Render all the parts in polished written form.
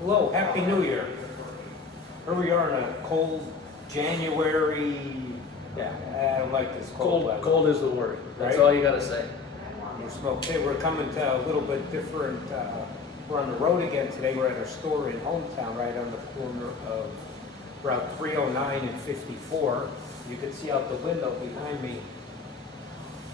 Hello, Happy New Year. Here we are in a cold January. Yeah, I don't like this cold weather. Cold is the word. That's Right? all you gotta say. Okay, we're coming to a little bit different. We're on the road again today. We're at our store in Hometown, right on the corner of Route 309 and 54. You can see out the window behind me,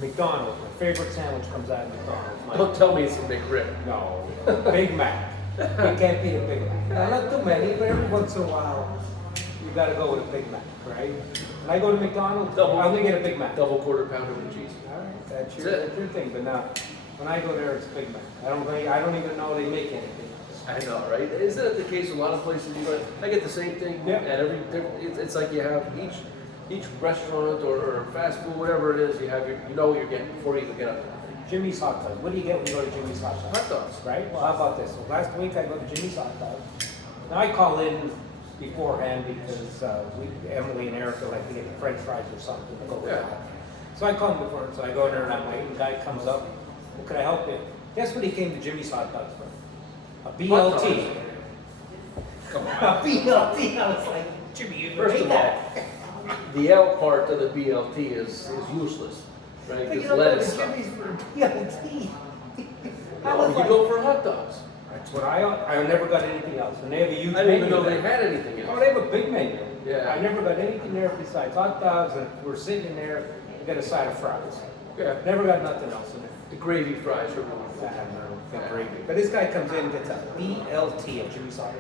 McDonald's. My favorite sandwich comes out of McDonald's. Don't tell me it's a McRib. No, Big Mac. You can't beat a Big Mac. Now, not too many, but every once in a while, you gotta go with a Big Mac, right? When I go to McDonald's, I only get a Big Mac. Double quarter pounder with cheese. All right, that's your thing, but now, when I go there, it's Big Mac. I don't even know they make anything else. I know, right? Isn't it the case in a lot of places? I get the same thing. Yeah. And it's like you have each restaurant or fast food, whatever it is, you have you know what you're getting before you even get up. Jimmy's Hot Dogs. What do you get when you go to Jimmy's Hot Dogs? Hot dogs. Right? Well, how about this? So last week I go to Jimmy's Hot Dogs. Now I call in beforehand because Emily and Erica like to get the French fries or something to go with that. So I call him before, so I go in there and I'm waiting. The guy comes up. What can I help you? Guess what he came to Jimmy's Hot Dogs for? A BLT. Come on. A BLT. I was like, Jimmy, you First made of that. all, the L part of the BLT is useless, right? But you Because don't go lettuce. to Jimmy's for a BLT. No, you go for hot dogs. That's what I never got anything else. And they have a huge I didn't even menu know there. they had anything Oh, else. they have a big menu. Yeah. I never got anything there besides hot dogs, and we're sitting there, we got a side of fries. Yeah. Never got nothing else in there. The gravy fries are I don't know, got gravy. But this guy comes in and gets a BLT at Jimmy's Hot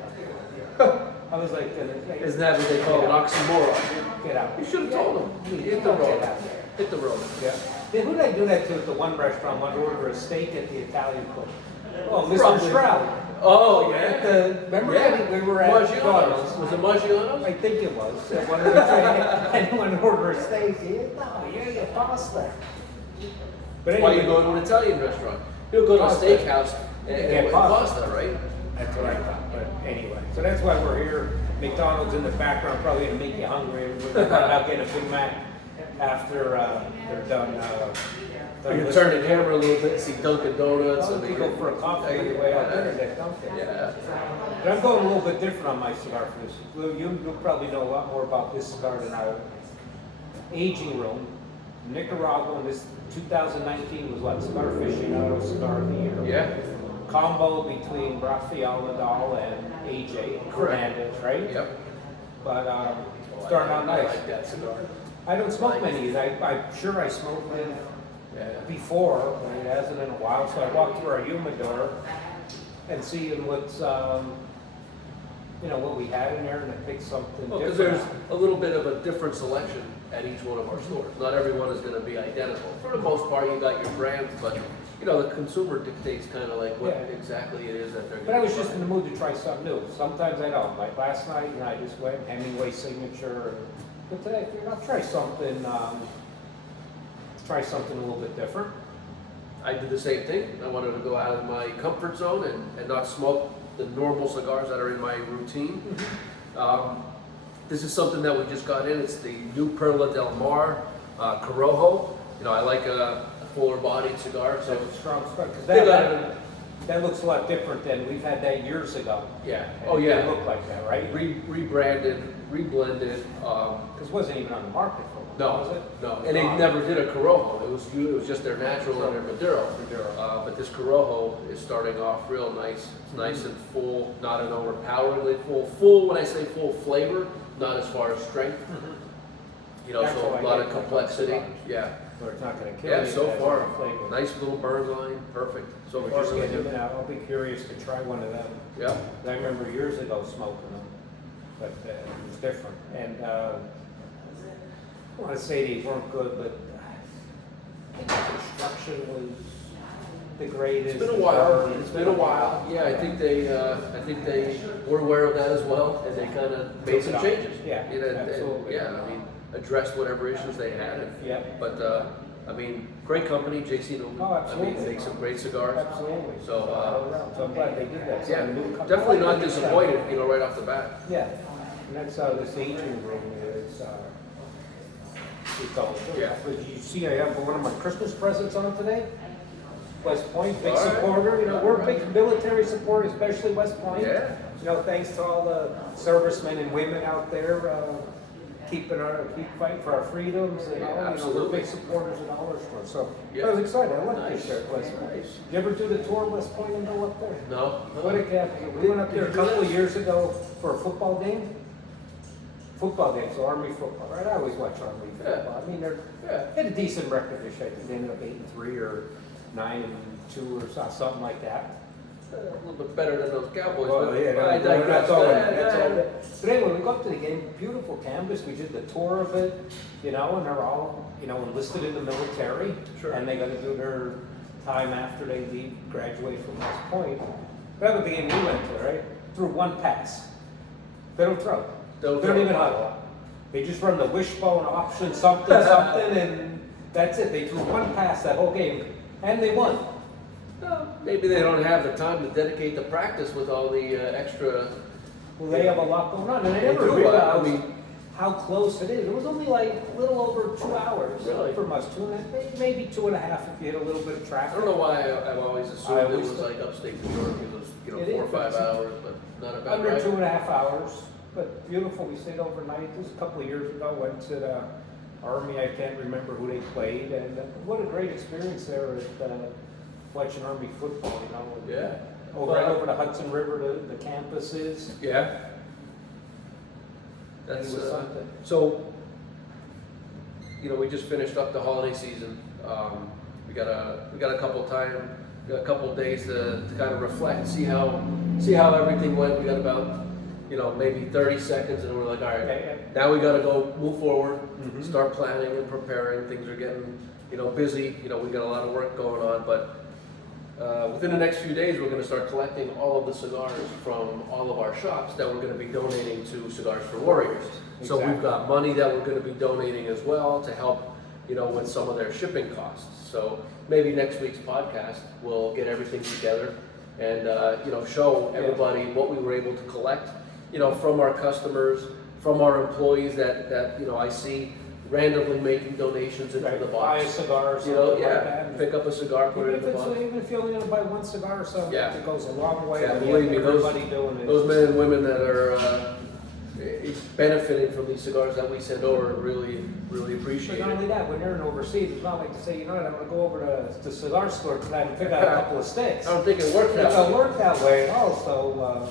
Dog. I was like, Isn't that what they call an oxymoron? get out. You should have told him. Hit the Don't road. get out. Hit the road. Yeah. Then who did I do that to at the one restaurant? One order a steak at the Italian place. Oh, Mr. Probably. Stroud. Oh, At yeah. remember Yeah. when we were at Maggiano's. McDonald's? Was it Maggiano's? I think it was. At one of the anyone order a steak? No, yeah, you pasta. But Why you anyway, go to an Italian restaurant? You'll go to a Pasta. steakhouse and Get get pasta. pasta, right? that's what I thought. But anyway, so that's why we're here. McDonald's in the background, probably gonna make you hungry. We're about getting a Big Mac after they're done. You can turn the camera a little bit, see Dunkin' Donuts. Well, you go for a coffee on your way out there, that's Dunkin'. Yeah. But I'm going a little bit different on my cigar for this. Well, you'll probably know a lot more about this cigar than I will. Aging room, Nicaragua, and this 2019 was what, Cigar Aficionado Cigar of the Year. Yeah. Combo between Rafael Nadal and AJ Hernandez, right? Yep. But starting out I nice. like that cigar. I don't smoke many of these. I'm sure I smoked them Yeah. before, but it hasn't in a while. So I walked through our humidor and seeing what's, what we had in there, and I picked something Well, because different. there's a little bit of a different selection at each one of our stores. Not everyone is going to be identical. For the most part, you got your brands, but the consumer dictates kind of like what Yeah. exactly it is that they're. But I was just in the mood to try something new. Sometimes I don't. Like last night, I just went Hemingway signature. But today, I figured I'll try something. Try something a little bit different. I did the same thing. I wanted to go out of my comfort zone and not smoke the normal cigars that are in my routine. This is something that we just got in. It's the new Perla Del Mar Corojo. I like a fuller bodied cigar. So So strong start because They got it. that looks a lot different than we've had that years ago. yeah. And Oh it yeah. didn't look like that, right? Rebranded, reblended. Because it wasn't even on the market for a while, was No, it? no, and they never did a Corojo. It was just their natural and their Maduro. Maduro. But this Corojo is starting off real nice. It's nice and full, not an overpoweringly full. Full, when I say full flavor, not as far as strength. That's So what a I lot like of about complexity. cigars. Yeah, Where it's not going to kill yeah. you. So it has far, enough flavor. nice little burn line, perfect. So We're far, just so getting good. them out. I'll be curious to try one of them. Yeah. I remember years ago smoking them, but it was different. And I don't want to say they weren't good, but I think the construction was the greatest. It's been a while. It's been a while. Yeah, I think they were aware of that as well, and they kind of made some changes. Yeah, absolutely. Yeah, I mean, addressed whatever issues they had. Yeah. But I mean, great company, JC Newman. Oh, I absolutely. mean, makes some great cigars. Absolutely. So So I'm glad they did that. yeah, Some new company. definitely I like not what you said. disappointed. Right off the bat. Yeah, and that's how this aging room is. It's all. Yeah. But you see, I have one of my Christmas presents on today. West Point, big All right. supporter. You know, All we're right. big military support, especially West Point. Yeah. You know, thanks to all the servicemen and women out there keep fighting for our freedoms and Yeah, all. You know, we're absolutely. big supporters in all our stores. So Yeah. I was excited. I like Nice. this shirt, West Point. Nice. Did you ever do the tour of West Point and go up there? No. What a capital. We went up there a couple of years ago for a football game. Football game, so Army football, right? I always watch Army Yeah. football. I mean, Yeah. they had a decent record this year. I think they ended up 8-3 or 9-2 or something like that. A little bit better than those Cowboys. Well, but yeah, I digress. that's all. Go ahead, go That's all. ahead. But anyway, we go up to the game, beautiful canvas. We did the tour of it, you know, and they're all, you know, enlisted in the military. Sure. And they got to do their time after they leave, graduate from West Point. That was the game we went to, right? Through one pass. They don't throw. Don't They don't throw. even huddle. They just run the wishbone option, something, and that's it. They threw one pass that whole game, and they won. Well, maybe they don't have the time to dedicate to practice with all the extra. Well, they have a lot going on, and I They never do, realized I mean- how close it is. It was only like a little over 2 hours Really? from us, 2.5, maybe 2.5 if you had a little bit of I traffic. don't know why I've always assumed I it always was thought- like upstate New York. It was, you know, It 4 or is, 5 but- hours, but not about Under right. 2.5 hours, but beautiful. We stayed overnight. This was a couple of years ago. Went to the Army. I can't remember who they played, and what a great experience there at Fletcher Army football. You know, Yeah. right over the Hudson River, the campus is. Yeah. That's It was something. so. You know, we just finished up the holiday season. We got a couple days to kind of reflect, see how everything went. We got about, you know, maybe 30 seconds, and we're like, all right, Okay, now we got to go move forward, Mhm. start planning and preparing. Things are getting, you know, busy. You know, we got a lot of work going on, but within the next few days, we're going to start collecting all of the cigars from all of our shops that we're going to be donating to Cigars for Warriors. So we've Exactly. got money that we're going to be donating as well to help, you know, with some of their shipping costs. So maybe next week's podcast, we'll get everything together and, you know, show everybody what we were able to collect, you know, from our customers, from our employees that you know, I see randomly making donations into the Buy a box. cigar or You know, something like yeah, that. pick up a cigar, put it in the box. Even if you only want to buy one cigar or something, Yeah. it goes a long way. Yeah, to believe me, everybody doing it. Those men and women that are benefiting from these cigars that we send over really, really But appreciate not only it. that, when you're in overseas, it's not like to say, you know what, I'm gonna go over to the cigar store tonight and pick out a couple of sticks. I don't think it worked It that doesn't way. work that way at all, so,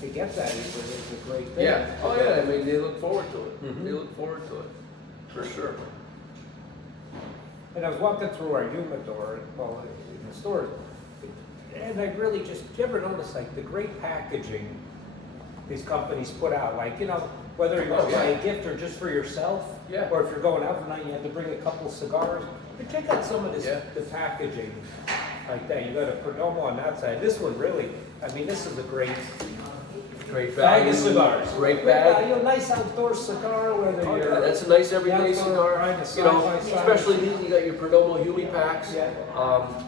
to get that is a great thing. Yeah, oh yeah, I mean, they look forward to it. Mhm. They look forward to it, for sure. And I was walking through our humidor, well, in the store, and I really just, you ever notice like the great packaging these companies put out, like, you know, whether you want to buy a gift or just for yourself, Yeah. or if you're going out tonight, you have to bring a couple cigars. But check out some of this, Yeah. the packaging like that. You got a Perdomo on that side. This one really, I mean, this is a great Great bag value. of cigars. Great bag. value, nice outdoor cigar, whether Oh, you're. yeah, that's a nice everyday Yeah, cigar. right, You know, side by side. especially these, you got your Perdomo Humi packs. Yeah.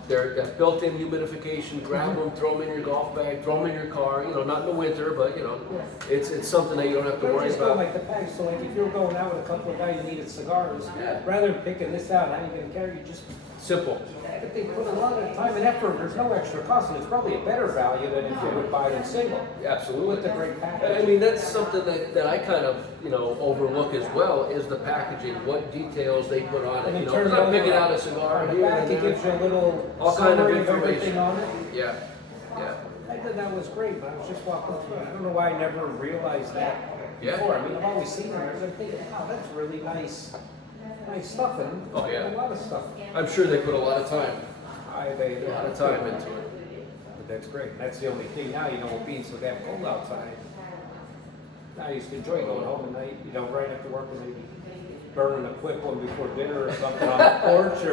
They're got built-in humidification. Grab them, throw them in your golf bag, throw them in your car. You know, not in the winter, but you know, it's something that you don't have to But worry just go about. like the packs, so like if you're going out with a couple of guys who needed cigars, Yeah. rather than picking this out, how you gonna carry, you just, Simple. but they put a lot of time and effort, there's no extra cost, and it's probably a better value than if you would buy them single, Absolutely. with the great I package. mean, that's something that I kind of, you know, overlook as well, is the packaging, what details they put on it. And You in know, terms 'cause I'm of picking out a cigar On the here back, and it there. gives you a little All kind of summary information. everything on it. Yeah, yeah. I thought that was great, but I was just walking through, I don't know why I never realized that Yeah. before. I mean, I've always seen them, I'm thinking, wow, that's really nice stuff, and Oh, yeah. a lot of stuff. I'm sure they put a lot of time, They a lot of time into it. But that's great. That's the only thing now, you know, being so damn cold outside. I used to enjoy going home at night, you know, right after work and maybe burning a quick one before dinner or something on the porch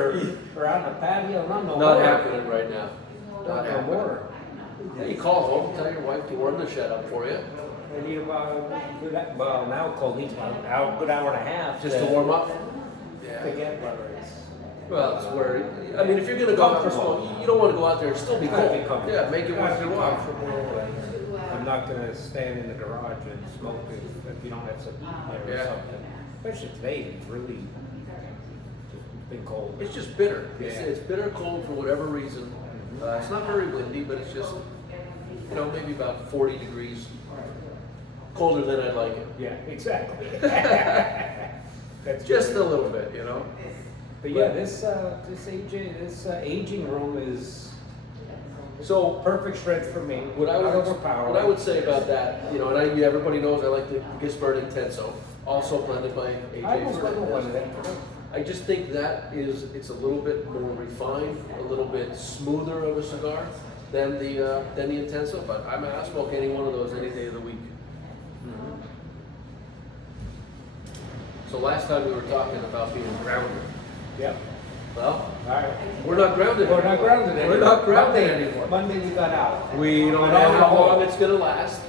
or out in the patio. Not no Not more. happening right now. Not Not no happening. more. Yeah, you call home, tell your wife to warm the shed up for you, I need about, well, now cold needs about a good hour and a half. just to warm up. To Yeah. get whether it's. Well, it's where, I mean, if you're gonna go out and smoke, you don't wanna go out there and still be Gotta be cold. comfortable. Yeah, make it worth Gotta your be while. comfortable, and I'm not gonna stand in the garage and smoke if you don't have some heat there or Yeah. something. Especially today, it's really been cold. It's just bitter. Yeah. It's bitter cold for whatever reason. It's not very windy, but it's just, maybe about 40 degrees colder than I'd like it. Yeah, exactly. That's Just good. a little bit, But yeah, this aging room is So perfect strength for me. what I not would overpowering. what I would say about that, and everybody knows I like the Gisbert Intenso, also blended by AJ. I almost went with one of Fernandez. them. I just think it's a little bit more refined, a little bit smoother of a cigar than the Intenso. But I smoke any one of those any day of the week. So last time we were talking about being grounded. Yep. Well, All right. we're not grounded. We're not grounded anymore. We're not grounded Monday, anymore. Monday we got out. We don't Went know out of the how long hole. it's gonna last.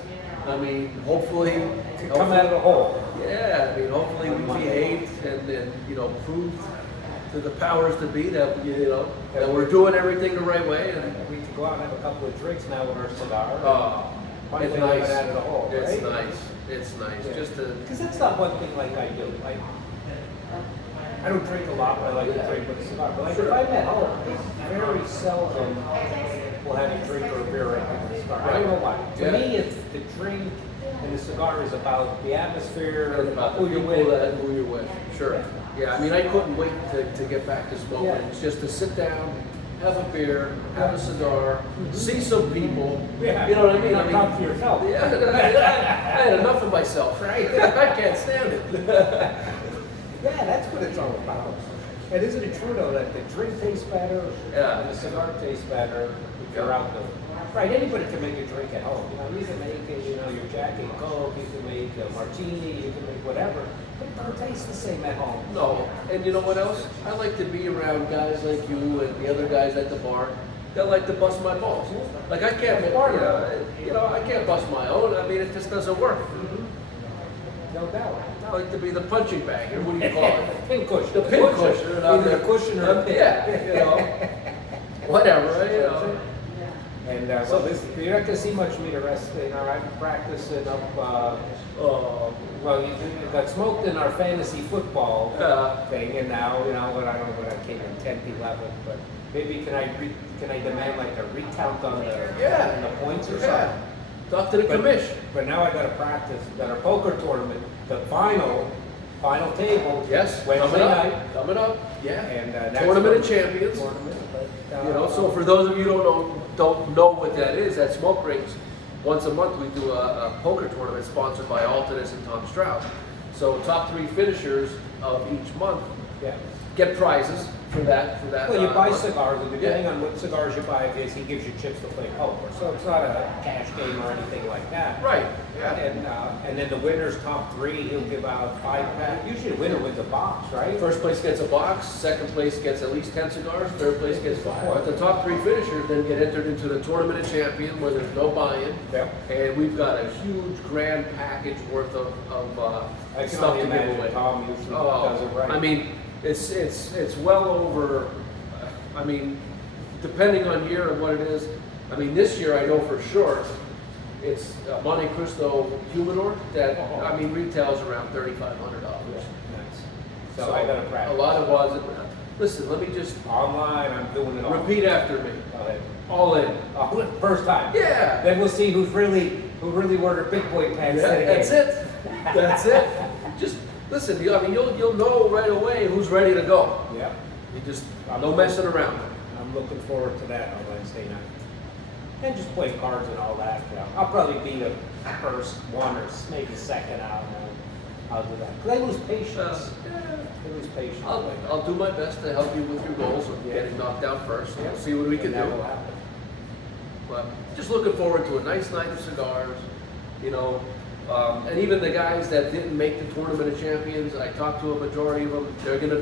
I mean, hopefully, To come out of the hole. yeah. I mean, hopefully we behaved and proved to the powers to be that that we're doing everything the right way. And We could go out and have a couple of drinks now with our cigar. it's Finally nice. got out of the hole, It's right? nice. It's nice. Yeah. Just to Because that's not one thing like I do. I don't drink a lot, but I like to drink with a cigar. But like if I'm at home, very seldom will have a drink or a beer right with the cigar. I don't know why. To Yeah. me, it's the drink and the cigar is about the atmosphere and about who the you're people with. who you're with. Sure. Yeah. I mean, I couldn't wait to get back to smoking. Yeah. It's just to sit down, have a beer, have a cigar, see some people. Yeah. You know what I mean? Not talk to yourself. Yeah, I had enough of myself, right? I can't stand it. Yeah, that's what it's all about. And isn't it true though that the drink tastes better Yeah. and the cigar tastes better if you're Yeah. out there? Right, anybody can make a drink at home. You can make it, your Jack and Coke, you can make a martini, you can make whatever. But it don't taste the same at home. No, and you know what else? I like to be around guys like you and the other guys at the bar that like to bust my balls. Like I can't, I can't bust my own. I mean, it just doesn't work. No doubt. I like to be the punching bag, or what do you call it? Pin cushion. The pin cushion. Either a cushion or a pin. Yeah, whatever, And so you're not gonna see much of me the rest. I'm practicing up. Well, you got smoked in our fantasy football thing, and now but I don't know when I came in 10th, 11th, but maybe can I demand like a recount on the points or something? Talk to the commish. But now I got to practice. Got our poker tournament, the final table. Yes, Wednesday night. Coming up. Yeah. And that's Tournament of for- Champions. Tournament, but, So for those of you who don't know what that is, at Smoke Rings, once a month we do a poker tournament sponsored by Alternus and Tom Stroud. So top 3 finishers of each month yeah. get prizes for that. Well, you buy month. cigars, and depending on what cigars you buy, he gives you chips to play poker. So it's not a cash game or anything like that. Right. Yeah. And then the winner's top 3, he'll give out 5-pack. Usually the winner wins a box, right? First place gets a box, second place gets at least 10 cigars, third place gets 5. But the top 3 finishers then get entered into the Tournament of Champions where there's no buy-in. Yep. And we've got a huge grand package worth of I can stuff only to give imagine away. Tom usually does it right. I mean, it's well over, I mean, depending on year and what it is. I mean, this year I know for sure it's Monte Cristo Humidor that, I mean, retails around $3,500. Nice. So I got to practice. A lot of was. Listen, let me just Online, I'm doing it all. repeat after me. Go ahead. All in. First time. Yeah. Then we'll see who really wore their big boy pants. Yeah, today. that's it. That's it. Just listen. I mean, you'll know right away who's ready to go. Yeah. You just no messing around. I'm looking forward to that on Wednesday night. And just play cards and all that. I'll probably be the first one or maybe second out. I'll do that. 'Cause I lose patience. I lose patience. I'll do my best to help you with your goals of getting knocked out first. We'll see what we can And that do. will happen. But just looking forward to a nice night of cigars, and even the guys that didn't make the Tournament of Champions, I talked to a majority of them.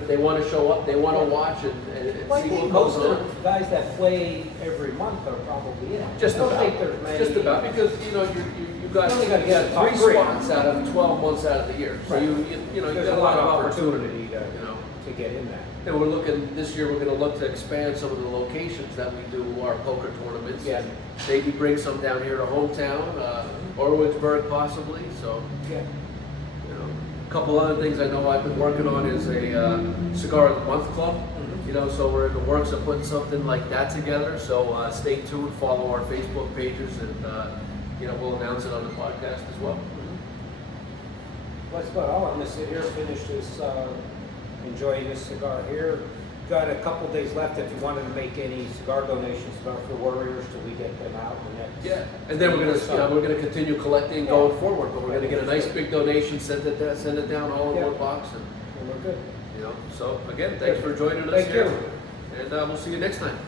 They want to show up, they want to watch and Well, I see think what most goes of on. the guys that play every month are probably in. Just I don't about, think there's many. just about, because you've got, You only gotta you get got the top 3 3. spots out of 12 months out of the year. So Right. you There's got a lot of opportunity to get in there. And we're looking, this year, we're gonna look to expand some of the locations that we do our poker tournaments. Yeah. Maybe bring some down here to hometown, or Winsburg possibly, so, Yeah. A couple other things I know I've been working on is a cigar of the month club. You know, so we're in the works of putting something like that together. So stay tuned, follow our Facebook pages, and you know, we'll announce it on the podcast as well. Well, that's about all. I'm gonna sit here, finish this, enjoying this cigar here. Got a couple days left if you wanted to make any cigar donations, Cigar for Warriors, till we get them out the next. Yeah, and then we're gonna continue collecting going forward, but we're gonna get a nice big donation, send it down all in one box, And we're good. you know. So again, thanks for joining us Thank here, you. and we'll see you next time.